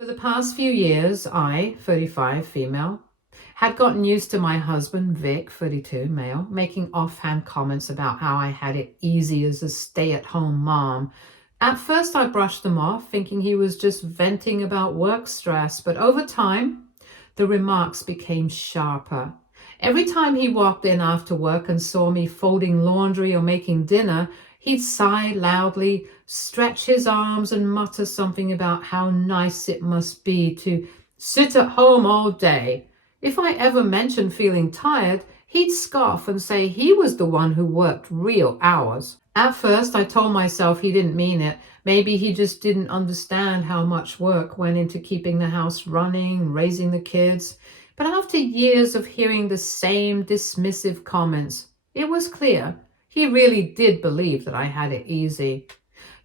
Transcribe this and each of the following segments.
For the past few years, I, 35, female, had gotten used to my husband, Vic, 32, male, making offhand comments about how I had it easy as a stay-at-home mom. At first, I brushed them off, thinking he was just venting about work stress, but over time, the remarks became sharper. Every time he walked in after work and saw me folding laundry or making dinner, he'd sigh loudly, stretch his arms, and mutter something about how nice it must be to sit at home all day. If I ever mentioned feeling tired, he'd scoff and say he was the one who worked real hours. At first, I told myself he didn't mean it. Maybe he just didn't understand how much work went into keeping the house running, raising the kids. But after years of hearing the same dismissive comments, it was clear he really did believe that I had it easy.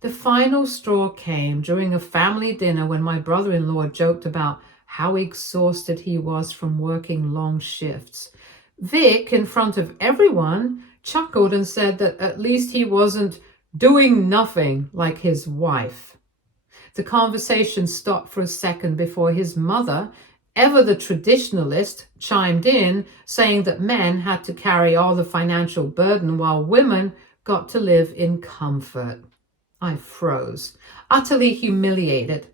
The final straw came during a family dinner when my brother-in-law joked about how exhausted he was from working long shifts. Vic, in front of everyone, chuckled and said that at least he wasn't doing nothing like his wife. The conversation stopped for a second before his mother, ever the traditionalist, chimed in, saying that men had to carry all the financial burden while women got to live in comfort. I froze, utterly humiliated.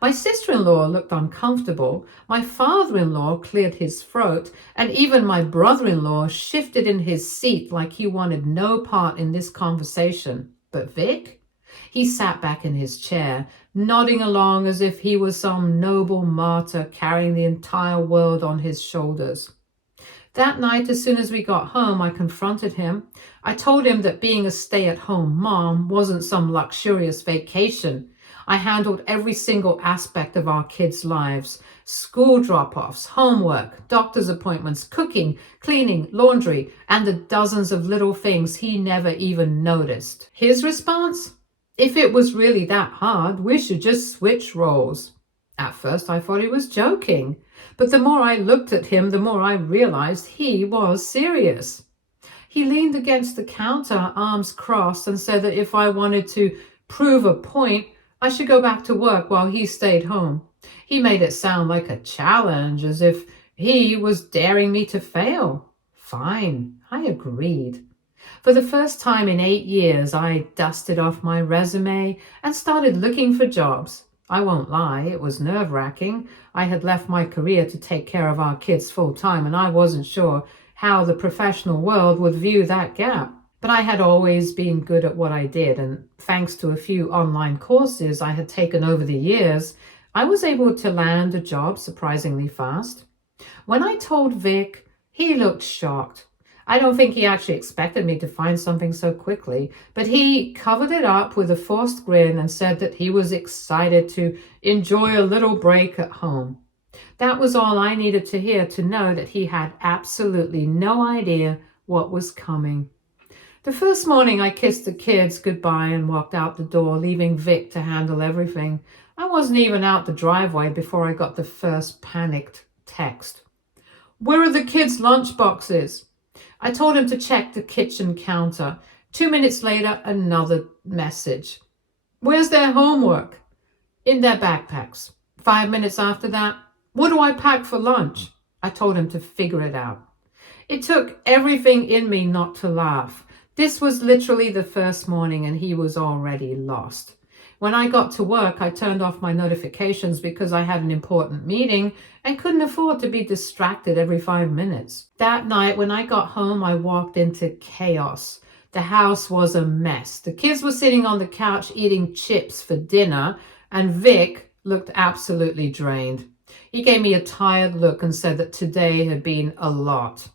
My sister-in-law looked uncomfortable, my father-in-law cleared his throat, and even my brother-in-law shifted in his seat like he wanted no part in this conversation. But Vic? He sat back in his chair, nodding along as if he was some noble martyr carrying the entire world on his shoulders. That night, as soon as we got home, I confronted him. I told him that being a stay-at-home mom wasn't some luxurious vacation. I handled every single aspect of our kids' lives: school drop-offs, homework, doctor's appointments, cooking, cleaning, laundry, and the dozens of little things he never even noticed. His response? If it was really that hard, we should just switch roles. At first, I thought he was joking, but the more I looked at him, the more I realized he was serious. He leaned against the counter, arms crossed, and said that if I wanted to prove a point, I should go back to work while he stayed home. He made it sound like a challenge, as if he was daring me to fail. Fine, I agreed. For the first time in 8 years, I dusted off my resume and started looking for jobs. I won't lie, it was nerve-wracking. I had left my career to take care of our kids full-time, and I wasn't sure how the professional world would view that gap. But I had always been good at what I did, and thanks to a few online courses I had taken over the years, I was able to land a job surprisingly fast. When I told Vic, he looked shocked. I don't think he actually expected me to find something so quickly, but he covered it up with a forced grin and said that he was excited to enjoy a little break at home. That was all I needed to hear to know that he had absolutely no idea what was coming. The first morning I kissed the kids goodbye and walked out the door, leaving Vic to handle everything. I wasn't even out the driveway before I got the first panicked text. "Where are the kids' lunch boxes?" I told him to check the kitchen counter. 2 minutes later, another message. "Where's their homework?" "In their backpacks." 5 minutes after that, "What do I pack for lunch?" I told him to figure it out. It took everything in me not to laugh. This was literally the first morning and he was already lost. When I got to work, I turned off my notifications because I had an important meeting and couldn't afford to be distracted every 5 minutes. That night, when I got home, I walked into chaos. The house was a mess. The kids were sitting on the couch eating chips for dinner, and Vic looked absolutely drained. He gave me a tired look and said that today had been a lot.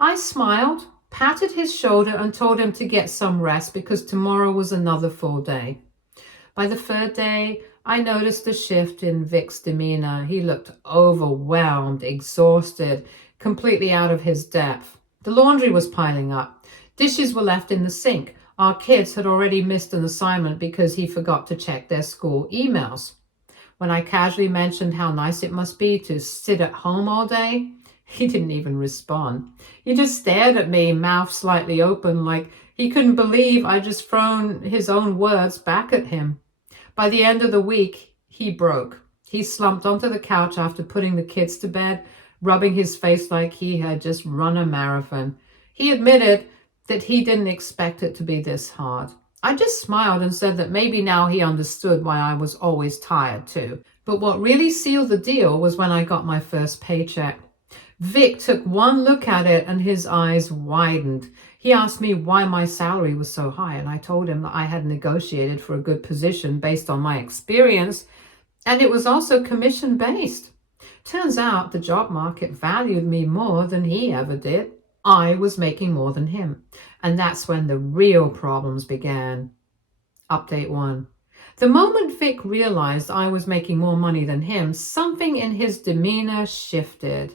I smiled, patted his shoulder, and told him to get some rest because tomorrow was another full day. By the third day, I noticed a shift in Vic's demeanor. He looked overwhelmed, exhausted, completely out of his depth. The laundry was piling up. Dishes were left in the sink. Our kids had already missed an assignment because he forgot to check their school emails. When I casually mentioned how nice it must be to sit at home all day, he didn't even respond. He just stared at me, mouth slightly open, like he couldn't believe I'd just thrown his own words back at him. By the end of the week, he broke. He slumped onto the couch after putting the kids to bed, rubbing his face like he had just run a marathon. He admitted that he didn't expect it to be this hard. I just smiled and said that maybe now he understood why I was always tired too. But what really sealed the deal was when I got my first paycheck. Vic took one look at it and his eyes widened. He asked me why my salary was so high, and I told him that I had negotiated for a good position based on my experience, and it was also commission-based. Turns out the job market valued me more than he ever did. I was making more than him, and that's when the real problems began. Update 1. The moment Vic realized I was making more money than him, something in his demeanor shifted.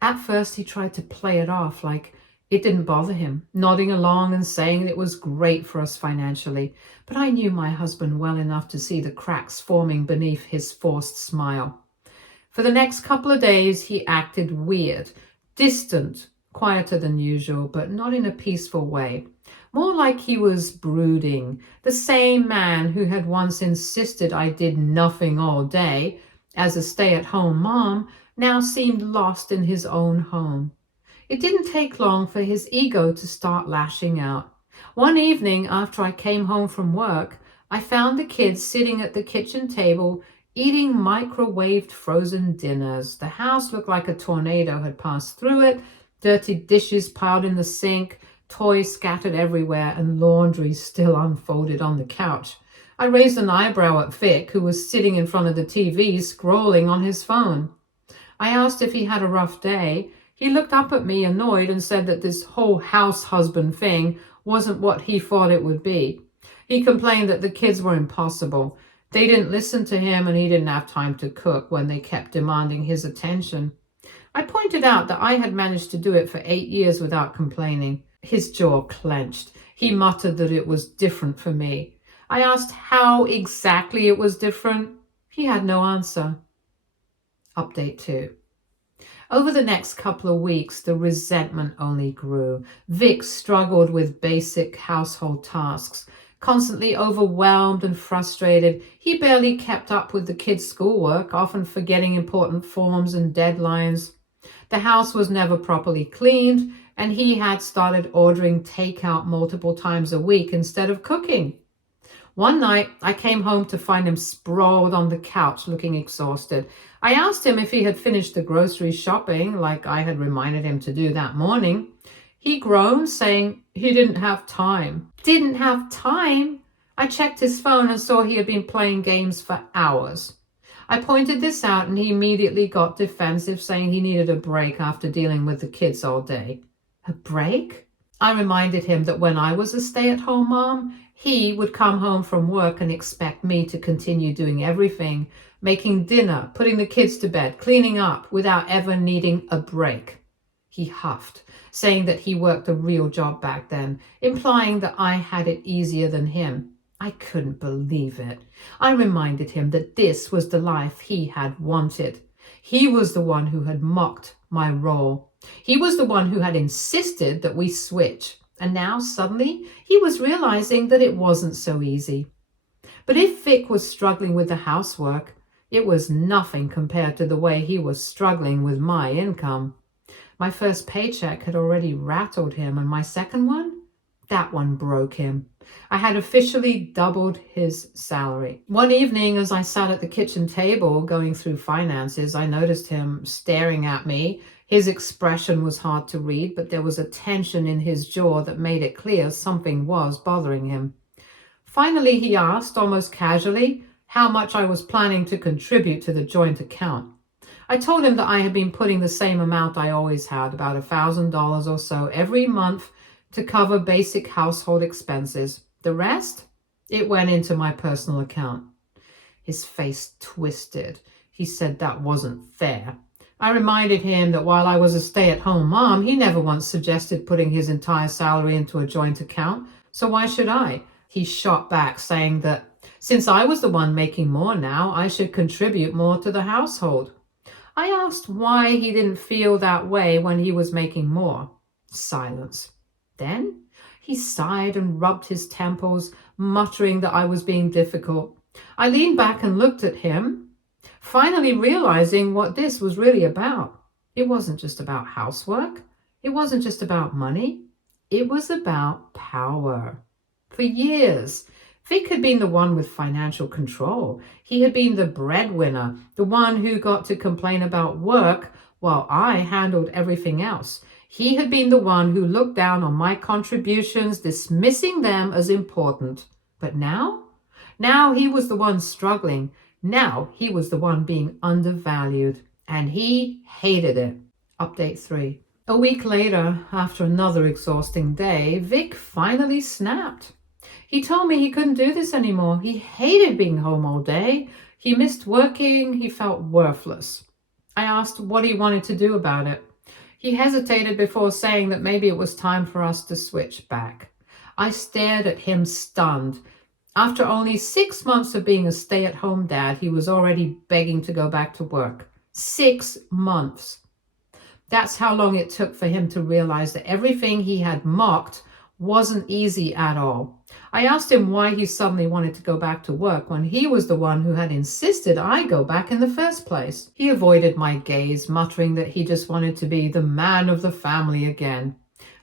At first, he tried to play it off like it didn't bother him, nodding along and saying it was great for us financially. But I knew my husband well enough to see the cracks forming beneath his forced smile. For the next couple of days, he acted weird, distant, quieter than usual, but not in a peaceful way. More like he was brooding. The same man who had once insisted I did nothing all day as a stay-at-home mom now seemed lost in his own home. It didn't take long for his ego to start lashing out. One evening after I came home from work, I found the kids sitting at the kitchen table eating microwaved frozen dinners. The house looked like a tornado had passed through it, dirty dishes piled in the sink, toys scattered everywhere, and laundry still unfolded on the couch. I raised an eyebrow at Vic, who was sitting in front of the TV scrolling on his phone. I asked if he had a rough day. He looked up at me annoyed and said that this whole house husband thing wasn't what he thought it would be. He complained that the kids were impossible. They didn't listen to him and he didn't have time to cook when they kept demanding his attention. I pointed out that I had managed to do it for 8 years without complaining. His jaw clenched. He muttered that it was different for me. I asked how exactly it was different. He had no answer. Update 2. Over the next couple of weeks, the resentment only grew. Vic struggled with basic household tasks. Constantly overwhelmed and frustrated, he barely kept up with the kids' schoolwork, often forgetting important forms and deadlines. The house was never properly cleaned, and he had started ordering takeout multiple times a week instead of cooking. One night, I came home to find him sprawled on the couch looking exhausted. I asked him if he had finished the grocery shopping like I had reminded him to do that morning. He groaned, saying he didn't have time. Didn't have time? I checked his phone and saw he had been playing games for hours. I pointed this out and he immediately got defensive, saying he needed a break after dealing with the kids all day. A break? I reminded him that when I was a stay-at-home mom, he would come home from work and expect me to continue doing everything, making dinner, putting the kids to bed, cleaning up, without ever needing a break. He huffed, saying that he worked a real job back then, implying that I had it easier than him. I couldn't believe it. I reminded him that this was the life he had wanted. He was the one who had mocked my role. He was the one who had insisted that we switch. And now, suddenly, he was realizing that it wasn't so easy. But if Vic was struggling with the housework, it was nothing compared to the way he was struggling with my income. My first paycheck had already rattled him, and my second one? That one broke him. I had officially doubled his salary. One evening, as I sat at the kitchen table going through finances, I noticed him staring at me. His expression was hard to read, but there was a tension in his jaw that made it clear something was bothering him. Finally, he asked, almost casually, how much I was planning to contribute to the joint account. I told him that I had been putting the same amount I always had, about $1,000 or so every month, to cover basic household expenses. The rest? It went into my personal account. His face twisted. He said that wasn't fair. I reminded him that while I was a stay-at-home mom, he never once suggested putting his entire salary into a joint account, so why should I? He shot back, saying that since I was the one making more now, I should contribute more to the household. I asked why he didn't feel that way when he was making more. Silence. Then he sighed and rubbed his temples, muttering that I was being difficult. I leaned back and looked at him. finally realizing what this was really about. It wasn't just about housework. It wasn't just about money. It was about power. For years, Vic had been the one with financial control. He had been the breadwinner, the one who got to complain about work while I handled everything else. He had been the one who looked down on my contributions, dismissing them as important. But now he was the one struggling. Now he was the one being undervalued, and he hated it. Update 3. A week later, after another exhausting day, Vic finally snapped. He told me he couldn't do this anymore. He hated being home all day. He missed working. He felt worthless. I asked what he wanted to do about it. He hesitated before saying that maybe it was time for us to switch back. I stared at him stunned. After only 6 months of being a stay-at-home dad, he was already begging to go back to work. 6 months. That's how long it took for him to realize that everything he had mocked wasn't easy at all. I asked him why he suddenly wanted to go back to work when he was the one who had insisted I go back in the first place. He avoided my gaze, muttering that he just wanted to be the man of the family again.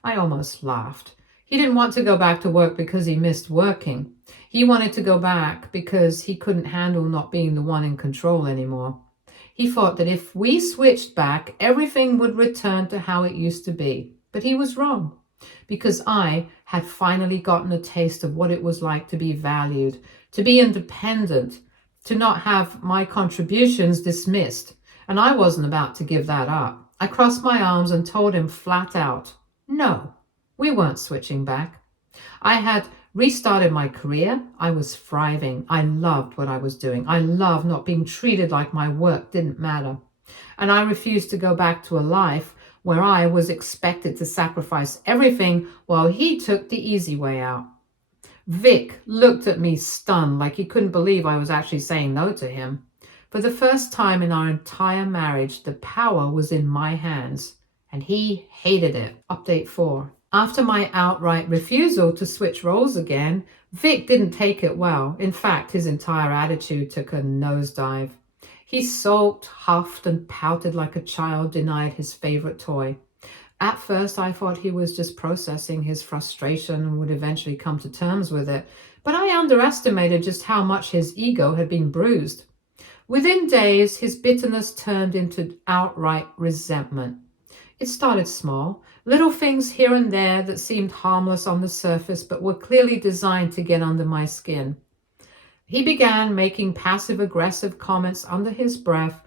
I almost laughed. He didn't want to go back to work because he missed working. He wanted to go back because he couldn't handle not being the one in control anymore. He thought that if we switched back, everything would return to how it used to be. But he was wrong, because I had finally gotten a taste of what it was like to be valued, to be independent, to not have my contributions dismissed. And I wasn't about to give that up. I crossed my arms and told him flat out, no, we weren't switching back. I had restarted my career. I was thriving. I loved what I was doing. I loved not being treated like my work didn't matter. And I refused to go back to a life where I was expected to sacrifice everything while he took the easy way out. Vic looked at me stunned, like he couldn't believe I was actually saying no to him. For the first time in our entire marriage, the power was in my hands, and he hated it. Update 4. After my outright refusal to switch roles again, Vic didn't take it well. In fact, his entire attitude took a nosedive. He sulked, huffed, and pouted like a child denied his favorite toy. At first, I thought he was just processing his frustration and would eventually come to terms with it, but I underestimated just how much his ego had been bruised. Within days, his bitterness turned into outright resentment. It started small, little things here and there that seemed harmless on the surface but were clearly designed to get under my skin. He began making passive-aggressive comments under his breath,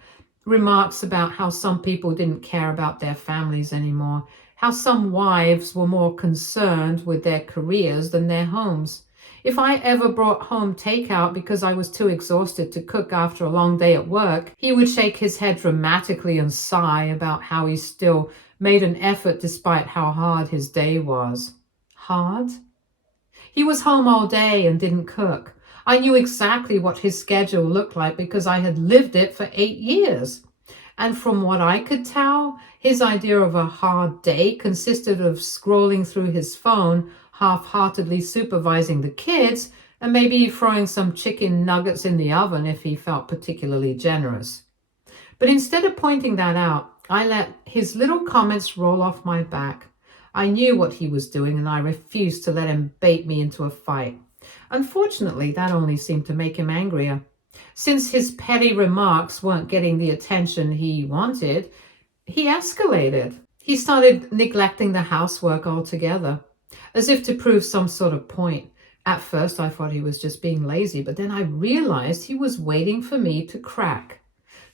remarks about how some people didn't care about their families anymore, how some wives were more concerned with their careers than their homes. If I ever brought home takeout because I was too exhausted to cook after a long day at work, he would shake his head dramatically and sigh about how he still made an effort despite how hard his day was. Hard? He was home all day and didn't cook. I knew exactly what his schedule looked like because I had lived it for 8 years. And from what I could tell, his idea of a hard day consisted of scrolling through his phone, half-heartedly supervising the kids, and maybe throwing some chicken nuggets in the oven if he felt particularly generous. But instead of pointing that out, I let his little comments roll off my back. I knew what he was doing, and I refused to let him bait me into a fight. Unfortunately, that only seemed to make him angrier. Since his petty remarks weren't getting the attention he wanted, he escalated. He started neglecting the housework altogether, as if to prove some sort of point. At first, I thought he was just being lazy, but then I realized he was waiting for me to crack.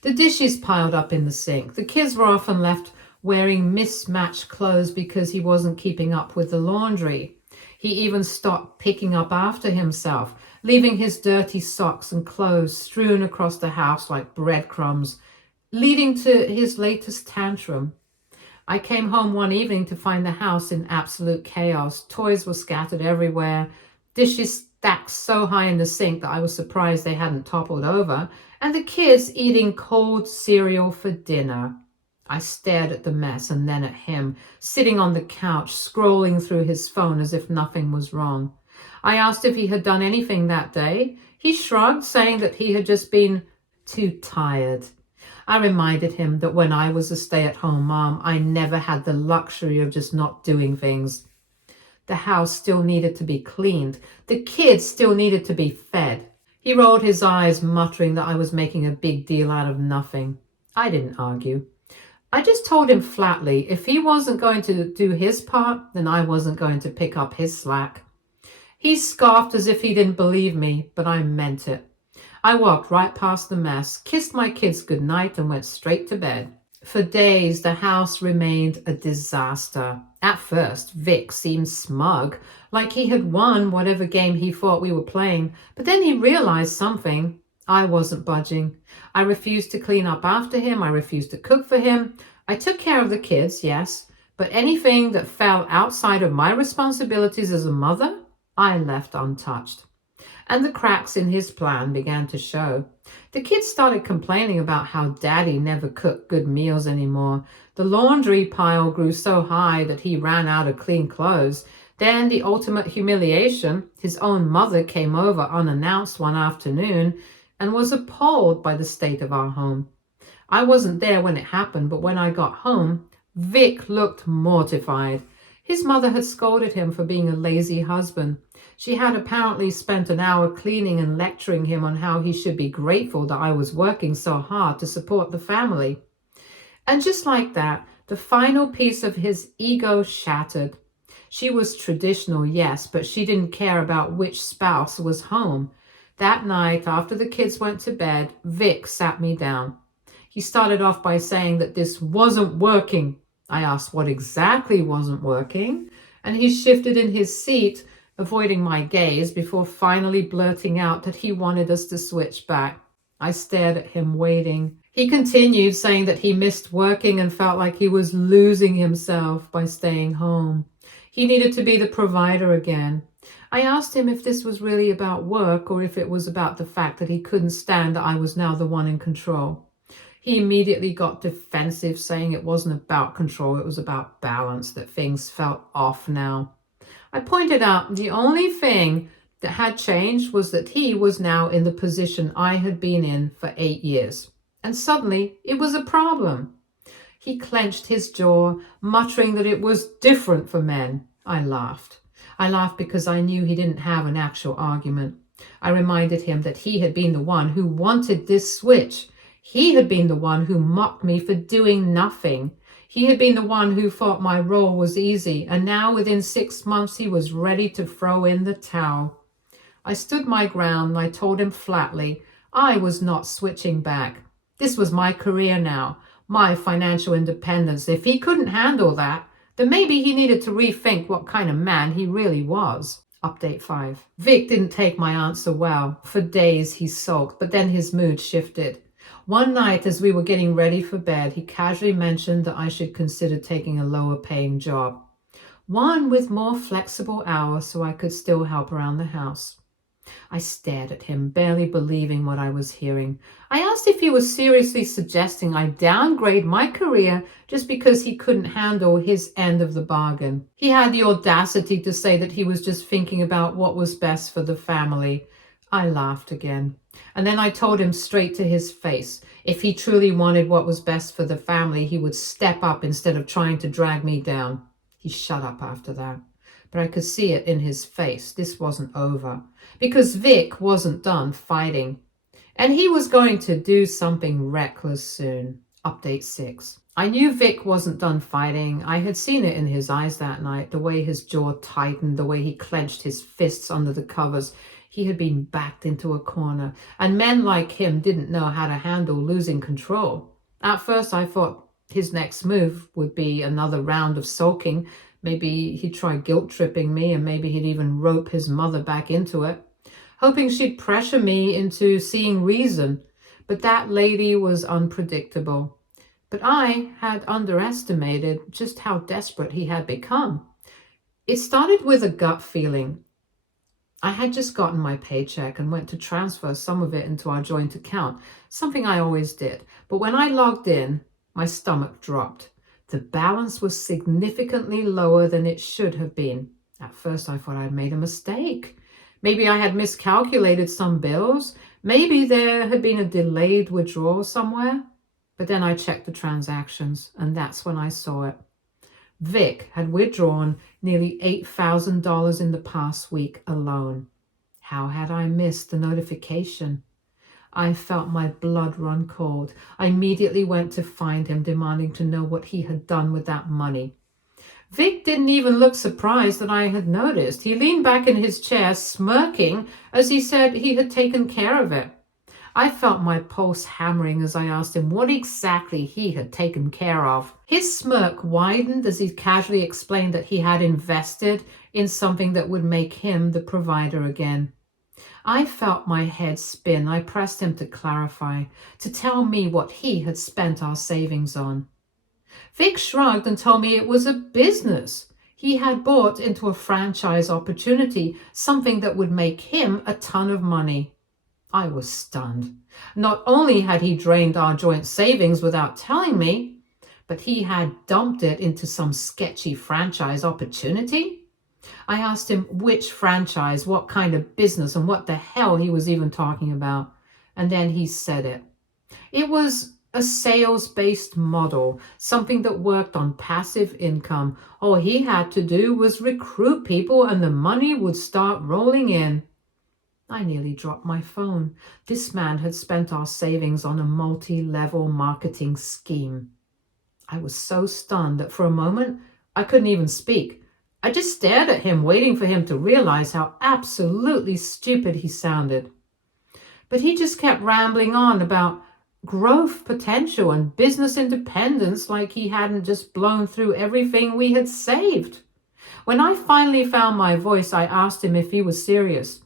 The dishes piled up in the sink. The kids were often left wearing mismatched clothes because he wasn't keeping up with the laundry. He even stopped picking up after himself, leaving his dirty socks and clothes strewn across the house like breadcrumbs, leading to his latest tantrum. I came home one evening to find the house in absolute chaos. Toys were scattered everywhere, dishes stacked so high in the sink that I was surprised they hadn't toppled over, and the kids eating cold cereal for dinner. I stared at the mess and then at him, sitting on the couch, scrolling through his phone as if nothing was wrong. I asked if he had done anything that day. He shrugged, saying that he had just been too tired. I reminded him that when I was a stay-at-home mom, I never had the luxury of just not doing things. The house still needed to be cleaned. The kids still needed to be fed. He rolled his eyes, muttering that I was making a big deal out of nothing. I didn't argue. I just told him flatly if he wasn't going to do his part, then I wasn't going to pick up his slack. He scoffed as if he didn't believe me, but I meant it. I walked right past the mess, kissed my kids goodnight, and went straight to bed. For days, the house remained a disaster. At first, Vic seemed smug, like he had won whatever game he thought we were playing, but then he realized something. I wasn't budging. I refused to clean up after him. I refused to cook for him. I took care of the kids, yes, but anything that fell outside of my responsibilities as a mother, I left untouched. And the cracks in his plan began to show. The kids started complaining about how Daddy never cooked good meals anymore. The laundry pile grew so high that he ran out of clean clothes. Then the ultimate humiliation, his own mother came over unannounced one afternoon and was appalled by the state of our home. I wasn't there when it happened, but when I got home, Vic looked mortified. His mother had scolded him for being a lazy husband. She had apparently spent an hour cleaning and lecturing him on how he should be grateful that I was working so hard to support the family. And just like that, the final piece of his ego shattered. She was traditional, yes, but she didn't care about which spouse was home. That night, after the kids went to bed, Vic sat me down. He started off by saying that this wasn't working. I asked what exactly wasn't working, and he shifted in his seat, avoiding my gaze, before finally blurting out that he wanted us to switch back. I stared at him, waiting. He continued, saying that he missed working and felt like he was losing himself by staying home. He needed to be the provider again. I asked him if this was really about work or if it was about the fact that he couldn't stand that I was now the one in control. He immediately got defensive, saying it wasn't about control, it was about balance, that things felt off now. I pointed out the only thing that had changed was that he was now in the position I had been in for 8 years. And suddenly it was a problem. He clenched his jaw, muttering that it was different for men. I laughed. I laughed because I knew he didn't have an actual argument. I reminded him that he had been the one who wanted this switch. He had been the one who mocked me for doing nothing. He had been the one who thought my role was easy, and now within 6 months he was ready to throw in the towel. I stood my ground and I told him flatly I was not switching back. This was my career now, my financial independence. If he couldn't handle that, then maybe he needed to rethink what kind of man he really was. Update 5. Vic didn't take my answer well. For days he sulked, but then his mood shifted. One night, as we were getting ready for bed, he casually mentioned that I should consider taking a lower-paying job, one with more flexible hours so I could still help around the house. I stared at him, barely believing what I was hearing. I asked if he was seriously suggesting I downgrade my career just because he couldn't handle his end of the bargain. He had the audacity to say that he was just thinking about what was best for the family. I laughed again. And then I told him straight to his face, if he truly wanted what was best for the family, he would step up instead of trying to drag me down. He shut up after that. But I could see it in his face. This wasn't over. Because Vic wasn't done fighting. And he was going to do something reckless soon. Update 6. I knew Vic wasn't done fighting. I had seen it in his eyes that night, the way his jaw tightened, the way he clenched his fists under the covers. He had been backed into a corner, and men like him didn't know how to handle losing control. At first I thought his next move would be another round of sulking. Maybe he'd try guilt-tripping me, and maybe he'd even rope his mother back into it, hoping she'd pressure me into seeing reason. But that lady was unpredictable. But I had underestimated just how desperate he had become. It started with a gut feeling. I had just gotten my paycheck and went to transfer some of it into our joint account, something I always did. But when I logged in, my stomach dropped. The balance was significantly lower than it should have been. At first, I thought I'd made a mistake. Maybe I had miscalculated some bills. Maybe there had been a delayed withdrawal somewhere, but then I checked the transactions, and that's when I saw it. Vic had withdrawn nearly $8,000 in the past week alone. How had I missed the notification? I felt my blood run cold. I immediately went to find him, demanding to know what he had done with that money. Vic didn't even look surprised that I had noticed. He leaned back in his chair, smirking, as he said he had taken care of it. I felt my pulse hammering as I asked him what exactly he had taken care of. His smirk widened as he casually explained that he had invested in something that would make him the provider again. I felt my head spin. I pressed him to clarify, to tell me what he had spent our savings on. Vic shrugged and told me it was a business. He had bought into a franchise opportunity, something that would make him a ton of money. I was stunned. Not only had he drained our joint savings without telling me, but he had dumped it into some sketchy franchise opportunity. I asked him which franchise, what kind of business, and what the hell he was even talking about. And then he said it. It was a sales-based model, something that worked on passive income. All he had to do was recruit people and the money would start rolling in. I nearly dropped my phone. This man had spent our savings on a multi-level marketing scheme. I was so stunned that for a moment I couldn't even speak. I just stared at him, waiting for him to realize how absolutely stupid he sounded. But he just kept rambling on about growth potential and business independence like he hadn't just blown through everything we had saved. When I finally found my voice, I asked him if he was serious.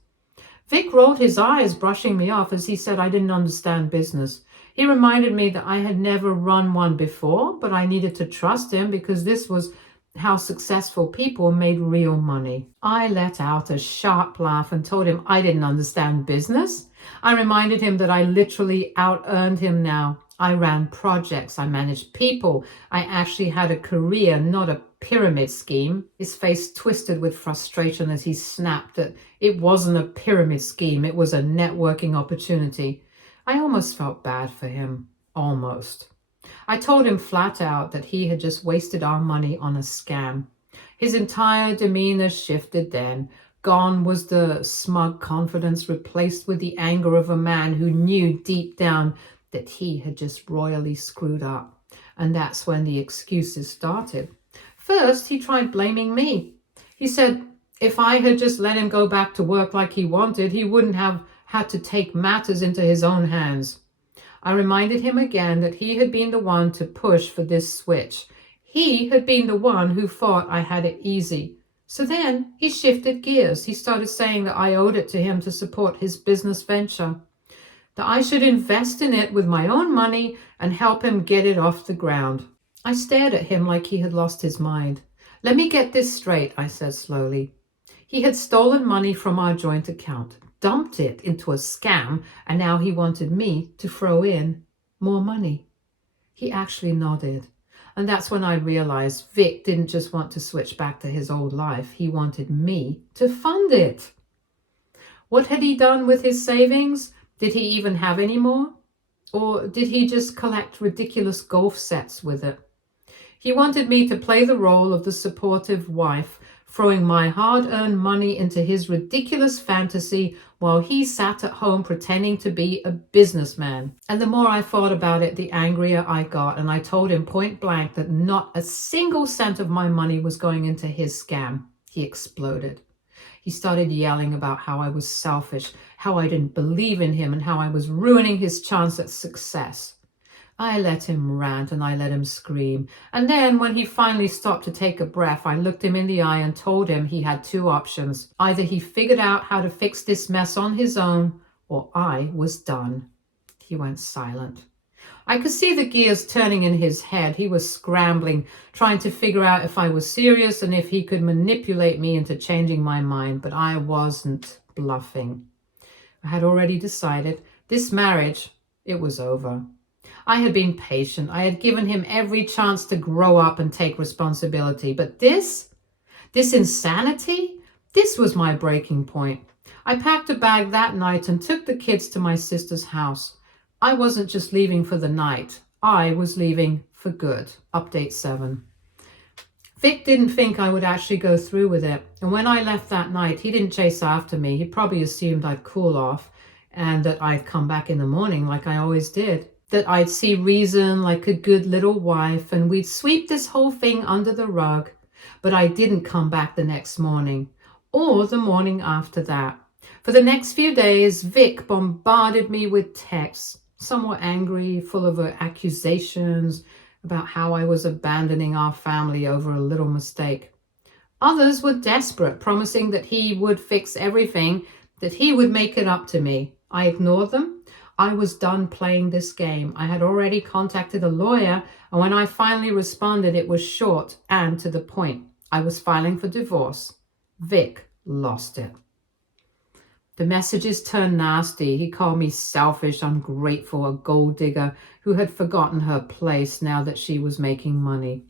Vic rolled his eyes, brushing me off as he said I didn't understand business. He reminded me that I had never run one before, but I needed to trust him because this was how successful people made real money. I let out a sharp laugh and told him I didn't understand business. I reminded him that I literally out-earned him now. I ran projects, I managed people, I actually had a career, not a pyramid scheme. His face twisted with frustration as he snapped that it wasn't a pyramid scheme, it was a networking opportunity. I almost felt bad for him. Almost. I told him flat out that he had just wasted our money on a scam. His entire demeanor shifted then. Gone was the smug confidence, replaced with the anger of a man who knew deep down that he had just royally screwed up. And that's when the excuses started. First, he tried blaming me. He said if I had just let him go back to work like he wanted, he wouldn't have had to take matters into his own hands. I reminded him again that he had been the one to push for this switch. He had been the one who thought I had it easy. So then he shifted gears. He started saying that I owed it to him to support his business venture, that I should invest in it with my own money and help him get it off the ground. I stared at him like he had lost his mind. Let me get this straight, I said slowly. He had stolen money from our joint account, dumped it into a scam, and now he wanted me to throw in more money. He actually nodded. And that's when I realized Vic didn't just want to switch back to his old life. He wanted me to fund it. What had he done with his savings? Did he even have any more? Or did he just collect ridiculous golf sets with it? He wanted me to play the role of the supportive wife, throwing my hard-earned money into his ridiculous fantasy while he sat at home pretending to be a businessman. And the more I thought about it, the angrier I got, and I told him point blank that not a single cent of my money was going into his scam. He exploded. He started yelling about how I was selfish, how I didn't believe in him, and how I was ruining his chance at success. I let him rant and I let him scream. And then when he finally stopped to take a breath, I looked him in the eye and told him he had two options. Either he figured out how to fix this mess on his own, or I was done. He went silent. I could see the gears turning in his head. He was scrambling, trying to figure out if I was serious and if he could manipulate me into changing my mind, but I wasn't bluffing. I had already decided this marriage, it was over. I had been patient. I had given him every chance to grow up and take responsibility. But this insanity, this was my breaking point. I packed a bag that night and took the kids to my sister's house. I wasn't just leaving for the night. I was leaving for good. Update 7. Vic didn't think I would actually go through with it. And when I left that night, he didn't chase after me. He probably assumed I'd cool off and that I'd come back in the morning like I always did. That I'd see reason like a good little wife and we'd sweep this whole thing under the rug. But I didn't come back the next morning or the morning after that. For the next few days, Vic bombarded me with texts, somewhat angry, full of accusations about how I was abandoning our family over a little mistake. Others were desperate, promising that he would fix everything, that he would make it up to me. I ignored them. I was done playing this game. I had already contacted a lawyer, and when I finally responded, it was short and to the point. I was filing for divorce. Vic lost it. The messages turned nasty. He called me selfish, ungrateful, a gold digger who had forgotten her place now that she was making money.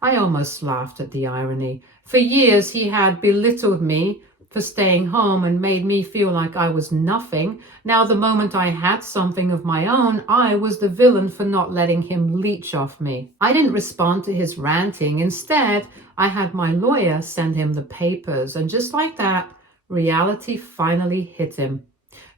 I almost laughed at the irony. For years he had belittled me for staying home and made me feel like I was nothing. Now the moment I had something of my own, I was the villain for not letting him leech off me. I didn't respond to his ranting. Instead, I had my lawyer send him the papers, and just like that, reality finally hit him.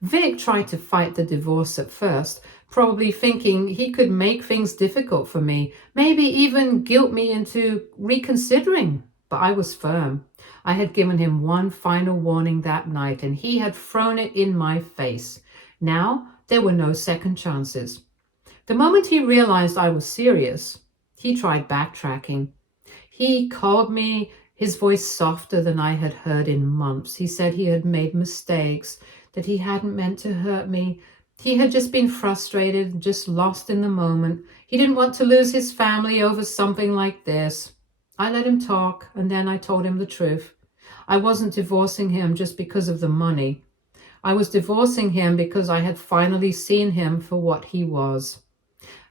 Vic tried to fight the divorce at first, probably thinking he could make things difficult for me, maybe even guilt me into reconsidering. But I was firm. I had given him one final warning that night, and he had thrown it in my face. Now there were no second chances. The moment he realized I was serious, he tried backtracking. He called me, his voice softer than I had heard in months. He said he had made mistakes, that he hadn't meant to hurt me. He had just been frustrated, just lost in the moment. He didn't want to lose his family over something like this. I let him talk, and then I told him the truth. I wasn't divorcing him just because of the money. I was divorcing him because I had finally seen him for what he was.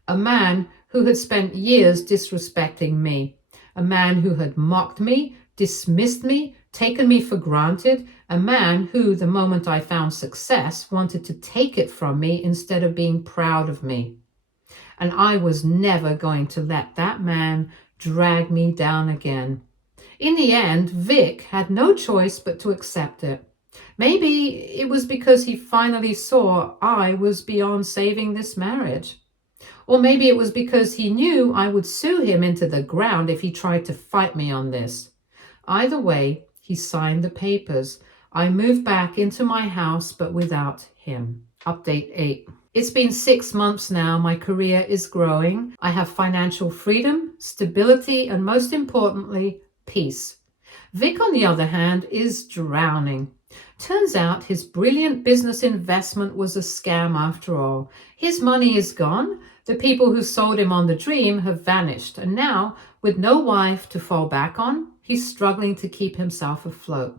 A man who had spent years disrespecting me. A man who had mocked me, dismissed me, taken me for granted. A man who, the moment I found success, wanted to take it from me instead of being proud of me. And I was never going to let that man drag me down again. In the end, Vic had no choice but to accept it. Maybe it was because he finally saw I was beyond saving this marriage. Or maybe it was because he knew I would sue him into the ground if he tried to fight me on this. Either way, he signed the papers. I moved back into my house, but without him. Update 8. It's been 6 months now. My career is growing. I have financial freedom, stability, and most importantly, peace. Vic, on the other hand, is drowning. Turns out his brilliant business investment was a scam after all. His money is gone. The people who sold him on the dream have vanished. And now, with no wife to fall back on, he's struggling to keep himself afloat.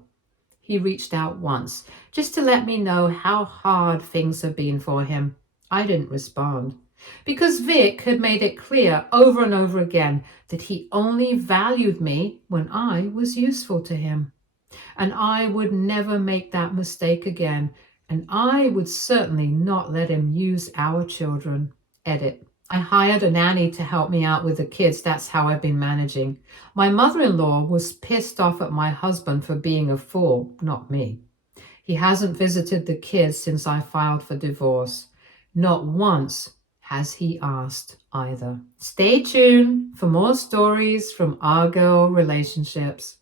He reached out once, just to let me know how hard things have been for him. I didn't respond, because Vic had made it clear over and over again that he only valued me when I was useful to him. And I would never make that mistake again, and I would certainly not let him use our children. Edit. I hired a nanny to help me out with the kids. That's how I've been managing. My mother-in-law was pissed off at my husband for being a fool, not me. He hasn't visited the kids since I filed for divorce. Not once has he asked either. Stay tuned for more stories from our girl relationships.